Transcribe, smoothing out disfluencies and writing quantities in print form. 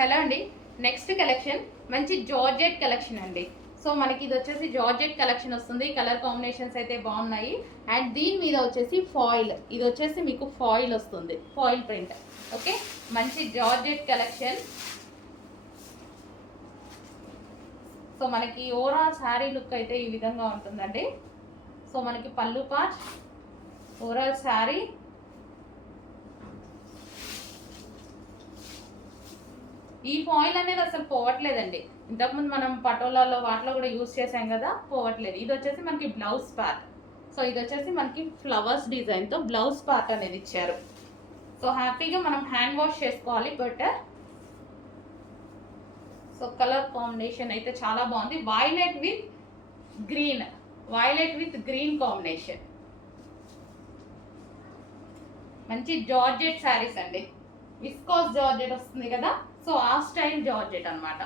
Hello అండి. Next collection మంచి georgette collection అండి. సో మనకి ఇది వచ్చేసి జార్జెట్ కలెక్షన్ వస్తుంది. కలర్ కాంబినేషన్స్ అయితే బాగున్నాయి. అండ్ దీని మీద వచ్చేసి ఫాయిల్, ఇది వచ్చేసి మీకు ఫాయిల్ వస్తుంది, ఫాయిల్ ప్రింట్. ఓకే, మంచి జార్జెట్ కలెక్షన్. సో మనకి ఓవరాల్ శారీ లుక్ అయితే ఈ విధంగా ఉంటుందండి. సో మనకి పళ్ళు పార్ట్, ఓవరాల్ శారీ. ఈ ఫాయిల్ అనేది అసలు పోవట్లేదండి. ఇంతకుముందు మనం పటోలాలో వాటిలో కూడా యూజ్ చేసాం కదా, పోవట్లేదు. ఇది వచ్చేసి మనకి బ్లౌజ్ పార్ట్. సో ఇది వచ్చేసి మనకి ఫ్లవర్స్ డిజైన్తో బ్లౌజ్ పార్ట్ అనేది ఇచ్చారు. సో హ్యాపీగా మనం హ్యాండ్ వాష్ చేసుకోవాలి బెటర్. సో కలర్ కాంబినేషన్ అయితే చాలా బాగుంది. Violet with green, violet with green combination. మంచి జార్జెట్ శారీస్ అండి. విస్కోస్ జార్జెట్ వస్తుంది కదా, సో ఆ స్టైల్ జార్జెట్ అనమాట.